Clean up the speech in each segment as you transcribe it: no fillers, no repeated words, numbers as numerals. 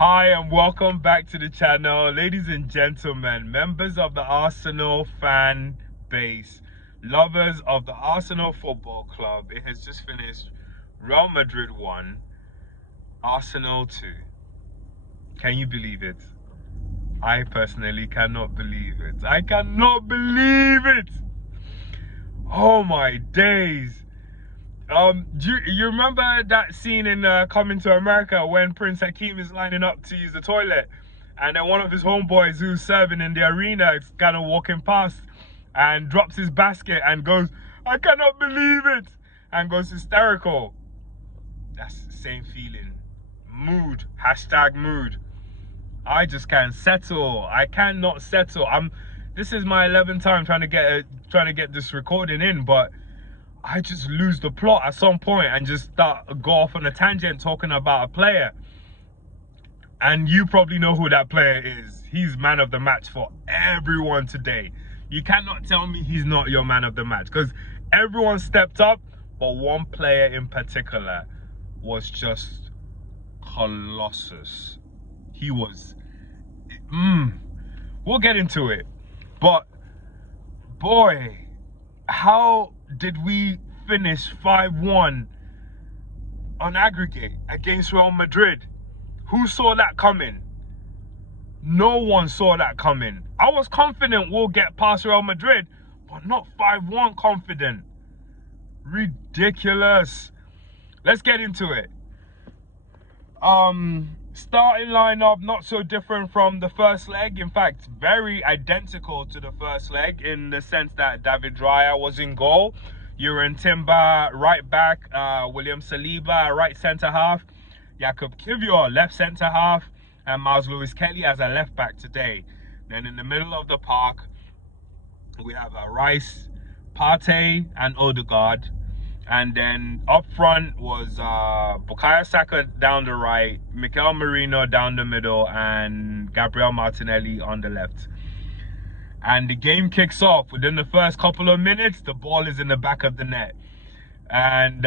Hi and welcome back to the channel, ladies and gentlemen, members of the Arsenal fan base, lovers of the Arsenal Football Club. It has just finished. Real Madrid 1, Arsenal 2. Can you believe it? I personally cannot believe it. I cannot believe it. Oh my days. You remember that scene in Coming to America when Prince Hakeem is lining up to use the toilet, and then one of his homeboys who's serving in the arena is kind of walking past and drops his basket and goes, "I cannot believe it," and goes hysterical. That's the same feeling. Mood. #mood. I just can't settle. I cannot settle. This is my 11th time trying to get this recording in, but I just lose the plot at some point and just go off on a tangent talking about a player. And you probably know who that player is. He's man of the match for everyone today. You cannot tell me he's not your man of the match, because everyone stepped up, but one player in particular was just colossus. He was, we'll get into it. But boy, how did we finish 5-1 on aggregate against Real Madrid? Who saw that coming? No one saw that coming. I was confident we'll get past Real Madrid, but not 5-1 confident. Ridiculous. Let's get into it. Starting lineup, not so different from the first leg. In fact, very identical to the first leg in the sense that David Raya was in goal. Jurgen Timber right back, William Saliba right centre half, Jakub Kiwior left centre half, and Miles Lewis Kelly as a left back today. Then in the middle of the park, we have Rice, Partey, and Odegaard. And then up front was Bukayo Saka down the right, Mikel Merino down the middle, and Gabriel Martinelli on the left. And the game kicks off. Within the first couple of minutes, the ball is in the back of the net. And,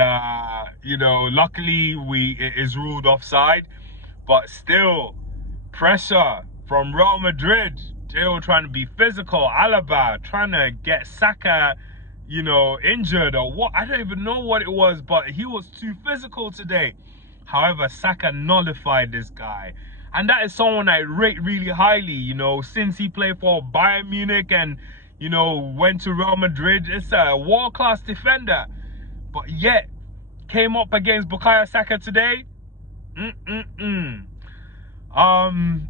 luckily it is ruled offside. But still, pressure from Real Madrid. They were trying to be physical. Alaba trying to get Saka injured or what. I don't even know what it was, but he was too physical today. However, Saka nullified this guy. And that is someone I rate really highly, since he played for Bayern Munich and, went to Real Madrid. It's a world-class defender. But yet, came up against Bukayo Saka today.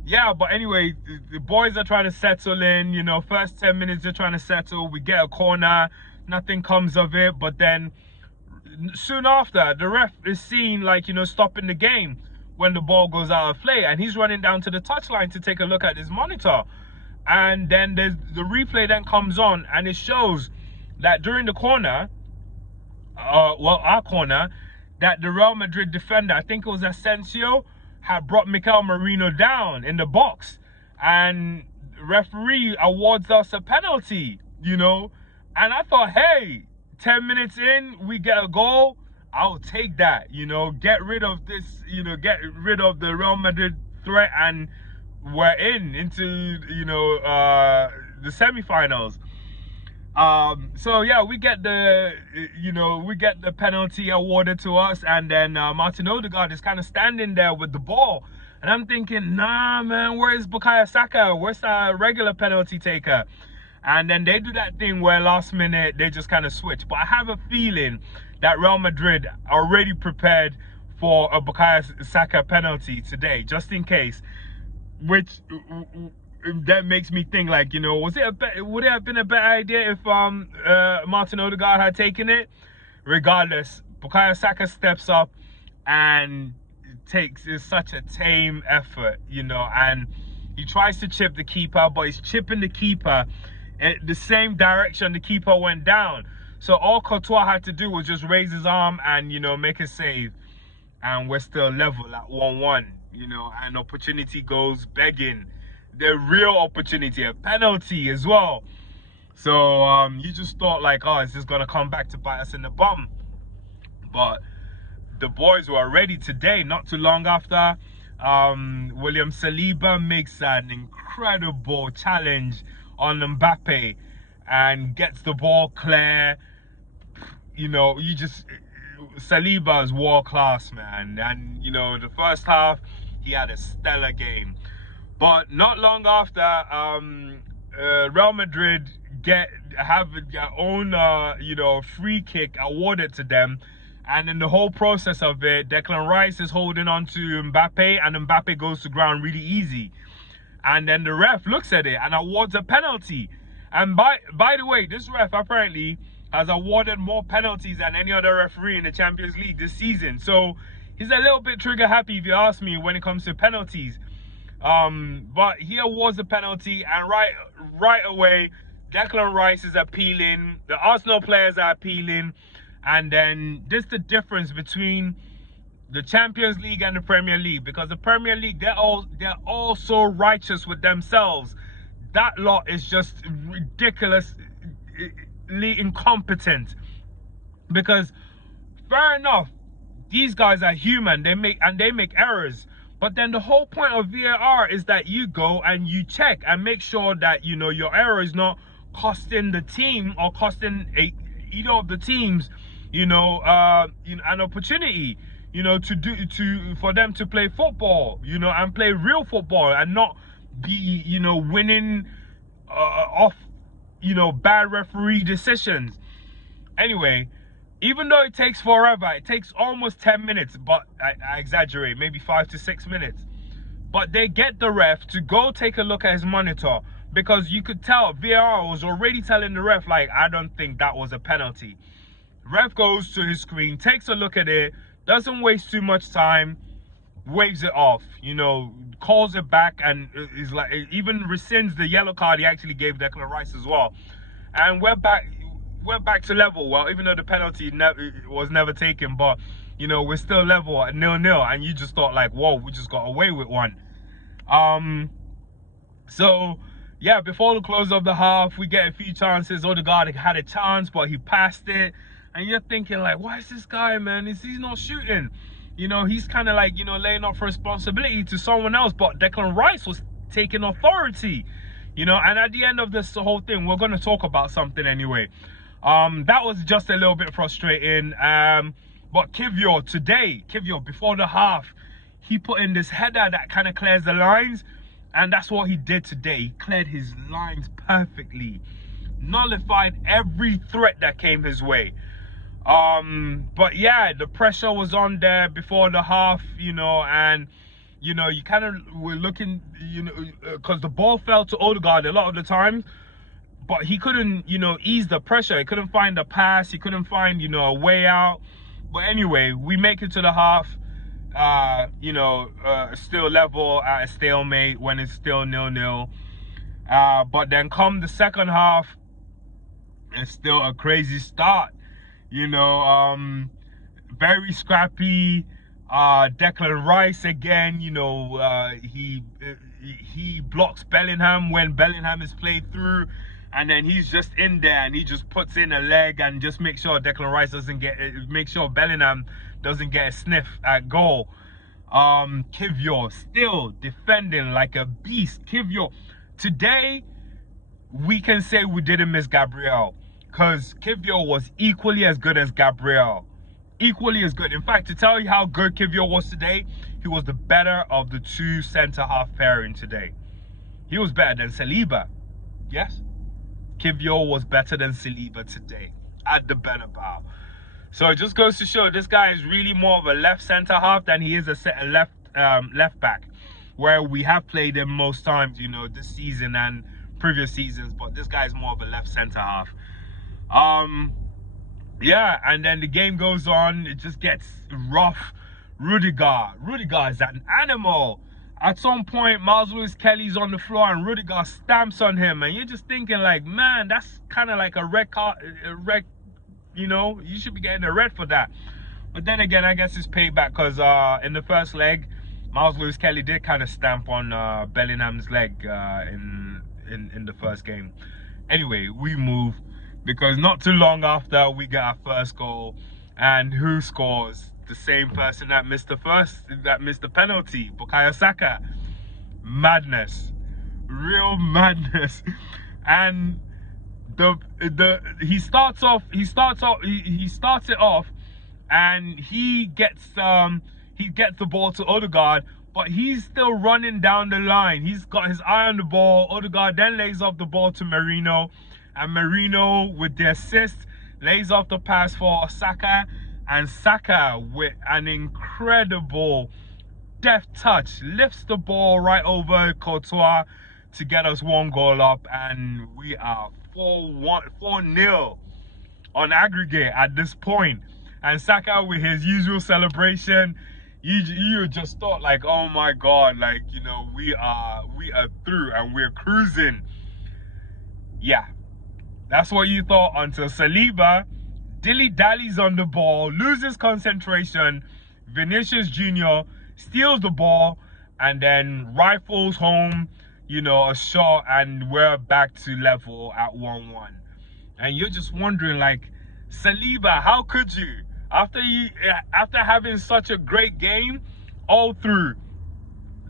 Yeah, but anyway, the boys are trying to settle in, first 10 minutes they're trying to settle. We get a corner. Nothing comes of it, but then soon after, the ref is seen stopping the game when the ball goes out of play, and he's running down to the touchline to take a look at his monitor. And then there's the replay then comes on, and it shows that during the corner, our corner, that the Real Madrid defender, I think it was Asensio, had brought Mikel Merino down in the box, and the referee awards us a penalty, And I thought, hey, 10 minutes in, we get a goal. I'll take that, get rid of this, get rid of the Real Madrid threat, and we're into, the semifinals. So yeah, we get the penalty awarded to us, and then Martin Odegaard is kind of standing there with the ball. And I'm thinking, nah, man, where's Bukayo Saka? Where's our regular penalty taker? And then they do that thing where last minute they just kind of switch. But I have a feeling that Real Madrid are already prepared for a Bukayo Saka penalty today, just in case. Which that makes me think, would it have been a better idea if Martin Odegaard had taken it? Regardless, Bukayo Saka steps up and takes such a tame effort, and he tries to chip the keeper, but he's chipping the keeper the same direction the keeper went down. So all Courtois had to do was just raise his arm and, make a save. And we're still level at 1-1, and opportunity goes begging. The real opportunity, a penalty as well. So you just thought oh, is this going to come back to bite us in the bum? But the boys were ready today, not too long after. William Saliba makes an incredible challenge on Mbappe and gets the ball clear. You know, Saliba is world class, man. And you know, the first half he had a stellar game, but not long after, Real Madrid have their own free kick awarded to them, and in the whole process of it, Declan Rice is holding on to Mbappe, and Mbappe goes to ground really easy, and then the ref looks at it and awards a penalty. And by the way, this ref apparently has awarded more penalties than any other referee in the Champions League this season, so he's a little bit trigger happy, if you ask me, when it comes to penalties. But he awards the penalty, and right away, Declan Rice is appealing, the Arsenal players are appealing, and then this is the difference between the Champions League and the Premier League, because the Premier League, they're all so righteous with themselves. That lot is just ridiculously incompetent, because fair enough, these guys are human, they make errors. But then the whole point of VAR is that you go and you check and make sure that, you know, your error is not costing the team or costing either of the teams, an opportunity, for them to play football, and play real football, and not be, winning off, bad referee decisions. Anyway, even though it takes forever, it takes almost 10 minutes, but I exaggerate, maybe 5 to 6 minutes. But they get the ref to go take a look at his monitor, because you could tell VAR was already telling the ref, like, I don't think that was a penalty. Ref goes to his screen, takes a look at it, doesn't waste too much time, waves it off, calls it back, and is like, even rescinds the yellow card he actually gave Declan Rice as well. And we're back to level. Well, even though the penalty was never taken, but we're still level at 0-0, and you just thought, like, whoa, we just got away with one. So yeah, before the close of the half, we get a few chances. Odegaard had a chance, but he passed it, and you're thinking, like, why is this guy, man, he's not shooting? He's kind of like, laying off responsibility to someone else, but Declan Rice was taking authority, and at the end of this whole thing, we're going to talk about something anyway. That was just a little bit frustrating. But Kiwior, before the half, he put in this header that kind of clears the lines, and that's what he did today. He cleared his lines perfectly, nullified every threat that came his way. But yeah, the pressure was on there before the half, and you kind of were looking, because the ball fell to Odegaard a lot of the time, but he couldn't, ease the pressure. He couldn't find a pass. He couldn't find, a way out. But anyway, we make it to the half, still level at a stalemate when it's still 0-0. But then come the second half, it's still a crazy start. Very scrappy. Declan Rice again, he blocks Bellingham when Bellingham is played through, and then he's just in there and he just puts in a leg and just make sure Declan Rice make sure Bellingham doesn't get a sniff at goal. Kiwior still defending like a beast. Kiwior, today we can say we didn't miss Gabriel, because Kiwior was equally as good as Gabriel. Equally as good. In fact, to tell you how good Kiwior was today, he was the better of the two centre-half pairing today. He was better than Saliba. Yes? Kiwior was better than Saliba today at the Bernabeu. So it just goes to show this guy is really more of a left centre-half than he is a left back, where we have played him most times, this season and previous seasons, but this guy is more of a left centre-half. Yeah, and then the game goes on, it just gets rough. Rudiger is an animal. At some point, Miles Lewis Kelly's on the floor and Rudiger stamps on him, and you're just thinking, like, man, that's kind of like a red card, you should be getting a red for that. But then again, I guess it's payback, because in the first leg, Miles Lewis Kelly did kind of stamp on Bellingham's leg in the first game. Anyway, we move, because not too long after we get our first goal, and who scores? the same person that missed the penalty, Bukayo Saka. Madness, real madness. And he starts it off, and he gets the ball to Odegaard, but he's still running down the line. He's got his eye on the ball. Odegaard then lays off the ball to Merino, and Merino, with the assist, lays off the pass for Saka, and Saka, with an incredible deft touch, lifts the ball right over Courtois to get us 1 goal up, and we are 4-0 on aggregate at this point. And Saka, with his usual celebration, you just thought, like, oh my God, like, you know, we are through and we're cruising. Yeah, that's what you thought, until Saliba dilly-dallies on the ball, loses concentration. Vinicius Jr. steals the ball and then rifles home, you know, a shot, and we're back to level at 1-1. And you're just wondering, like, Saliba, how could you? After having such a great game all through,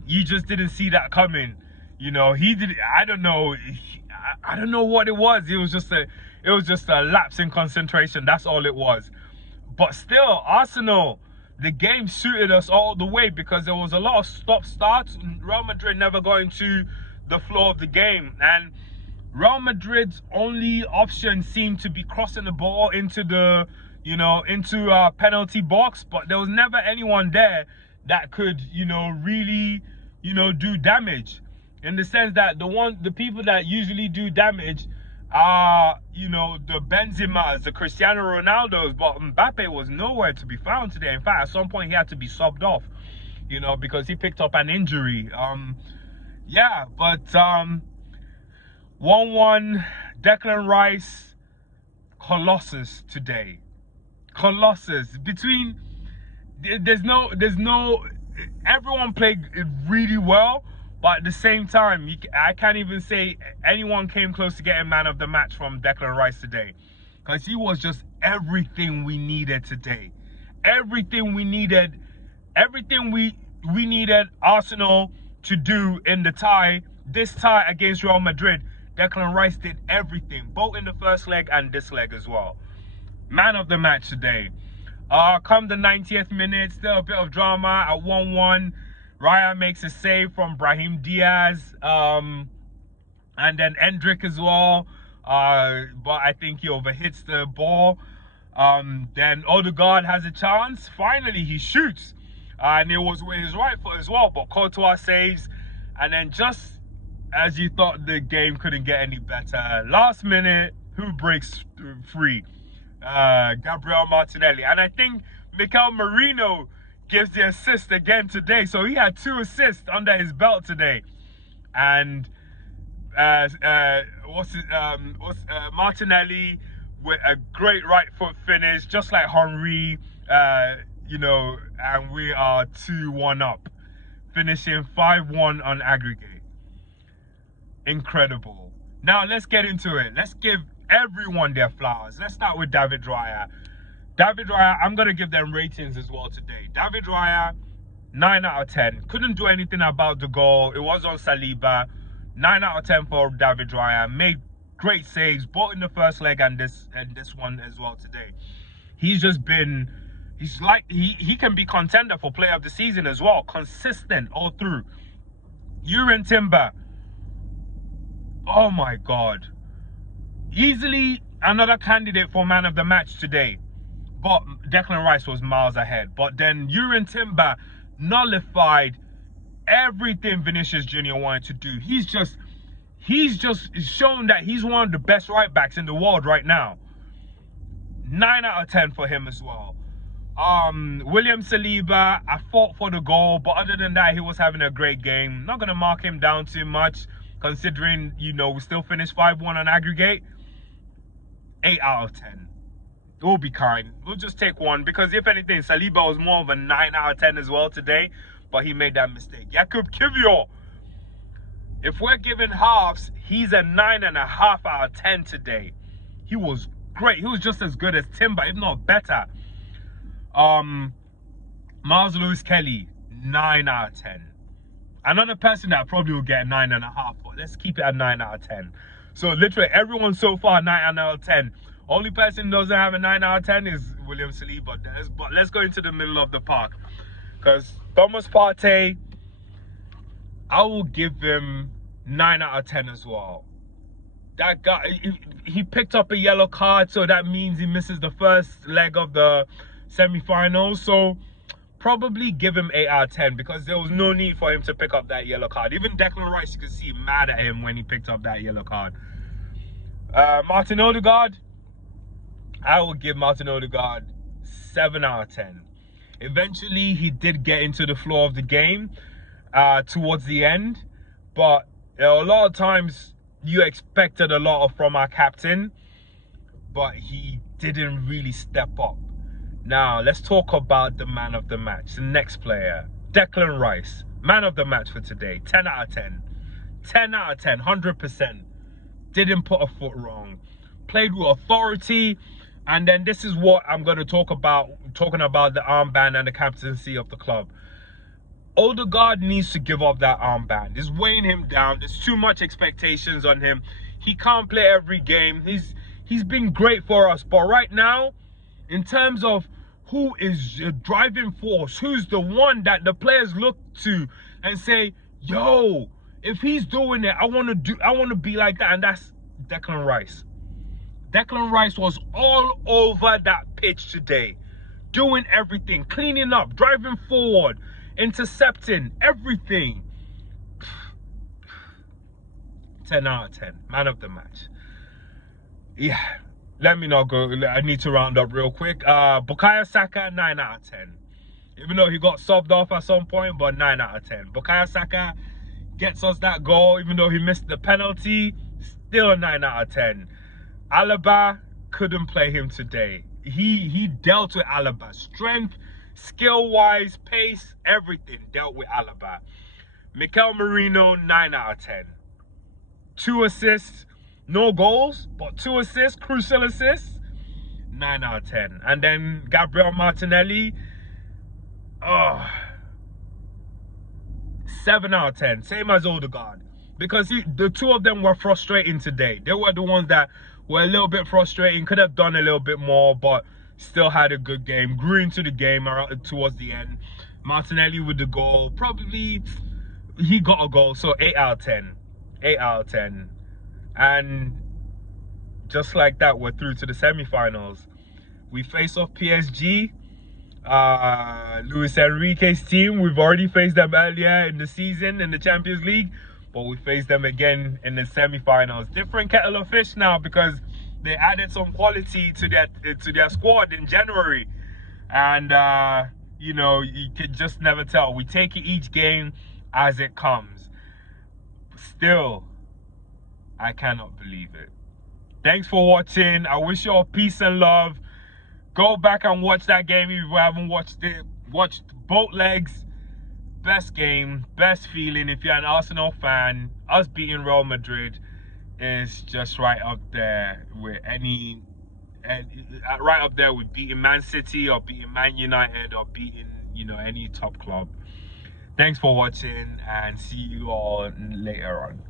you just didn't see that coming. You know, he did. I don't know what it was. It was just a lapse in concentration. That's all it was. But still, Arsenal, the game suited us all the way, because there was a lot of stop-starts. Real Madrid never got into the flow of the game, and Real Madrid's only option seemed to be crossing the ball into the, you know, into a penalty box, but there was never anyone there that could, you know, really, you know, do damage. In the sense that the people that usually do damage are, you know, the Benzemas, the Cristiano Ronaldos, but Mbappe was nowhere to be found today. In fact, at some point he had to be subbed off, you know, because he picked up an injury. Yeah, but 1-1, Declan Rice, Colossus today. Colossus. Between, there's no, everyone played really well, but at the same time, I can't even say anyone came close to getting man of the match from Declan Rice today, because he was just everything we needed today. Everything we needed Arsenal to do in the tie, this tie against Real Madrid. Declan Rice did everything, both in the first leg and this leg as well. Man of the match today. Come the 90th minute, still a bit of drama at 1-1. Raya makes a save from Brahim Diaz, and then Endrick as well. But I think he overhits the ball. Then Odegaard has a chance. Finally, he shoots. And it was with his right foot as well, but Courtois saves. And then, just as you thought the game couldn't get any better, last minute, who breaks free? Gabriel Martinelli. And I think Mikel Merino gives the assist again today. So he had 2 assists under his belt today. And Martinelli with a great right foot finish, just like Henry, you know, and we are 2-1 up, finishing 5-1 on aggregate. Incredible. Now let's get into it. Let's give everyone their flowers. Let's start with David Raya. David Raya, I'm going to give them ratings as well today. David Raya, 9 out of 10. Couldn't do anything about the goal. It was on Saliba. 9 out of 10 for David Raya. Made great saves, both in the first leg and this one as well today. He's just been, he's like, he can be contender for player of the season as well. Consistent all through. Yuri Timber, oh my God. Easily another candidate for man of the match today. But Declan Rice was miles ahead. But then Yuri Timber nullified everything Vinicius Jr. wanted to do. He's just shown that he's one of the best right backs in the world right now. 9 out of 10 for him as well. William Saliba, I fought for the goal, but other than that, he was having a great game. Not gonna mark him down too much, considering, you know, we still finished 5-1 on aggregate. 8 out of 10. We'll be kind. We'll just take 1, because if anything, Saliba was more of a 9 out of 10 as well today, but he made that mistake. Jakub Kiwior, if we're giving halves, he's a 9.5 out of 10 today. He was great. He was just as good as Timber, if not better. Miles Lewis Kelly, 9 out of 10. Another person that probably will get a 9.5, but let's keep it at 9 out of 10. So literally everyone so far 9 out of 10. Only person who doesn't have a 9 out of 10 is William Saliba. But let's go into the middle of the park, because Thomas Partey, I will give him 9 out of 10 as well. That guy, he picked up a yellow card, so that means he misses the first leg of the semi-finals. So probably give him 8 out of 10, because there was no need for him to pick up that yellow card. Even Declan Rice, you could see mad at him when he picked up that yellow card. Martin Odegaard, I will give Martin Odegaard 7 out of 10. Eventually, he did get into the flow of the game towards the end, but a lot of times you expected a lot from our captain, but he didn't really step up. Now, let's talk about the man of the match, the next player, Declan Rice. Man of the match for today, 10 out of 10. 10 out of 10, 100%. Didn't put a foot wrong. Played with authority. And then this is what I'm going to talk about, talking about the armband and the captaincy of the club. Odegaard needs to give up that armband. It's weighing him down. There's too much expectations on him. He can't play every game. He's been great for us. But right now, in terms of who is a driving force, who's the one that the players look to and say, yo, if he's doing it, I want to be like that. And that's Declan Rice. Declan Rice was all over that pitch today, doing everything, cleaning up, driving forward, intercepting, everything. 10 out of 10, man of the match. Yeah, let me not go. I need to round up real quick. Bukayo Saka, 9 out of 10. Even though he got subbed off at some point, but 9 out of 10. Bukayo Saka gets us that goal, even though he missed the penalty, still 9 out of 10. Alaba, couldn't play him today. He dealt with Alaba. Strength, skill-wise, pace, everything dealt with Alaba. Mikel Merino, 9 out of 10. 2 assists, no goals, but 2 assists, crucial assists, 9 out of 10. And then Gabriel Martinelli, 7 out of 10, same as Odegaard. Because the two of them were frustrating today. They were the ones that were a little bit frustrating, could have done a little bit more, but still had a good game. Grew into the game towards the end. Martinelli with the goal, probably he got a goal, so 8 out of 10. 8 out of 10. And just like that, we're through to the semi-finals. We face off PSG. Luis Enrique's team, we've already faced them earlier in the season in the Champions League, but we faced them again in the semi-finals. Different kettle of fish now, because they added some quality to their squad in January, and you know, you could just never tell. We take it each game as it comes. Still, I cannot believe it. Thanks for watching. I wish you all peace and love. Go back and watch that game if you haven't watched it. Watch both legs. Best game, best feeling. If you're an Arsenal fan, us beating Real Madrid is just right up there with right up there with beating Man City or beating Man United or beating, you know, any top club. Thanks for watching, and see you all later on.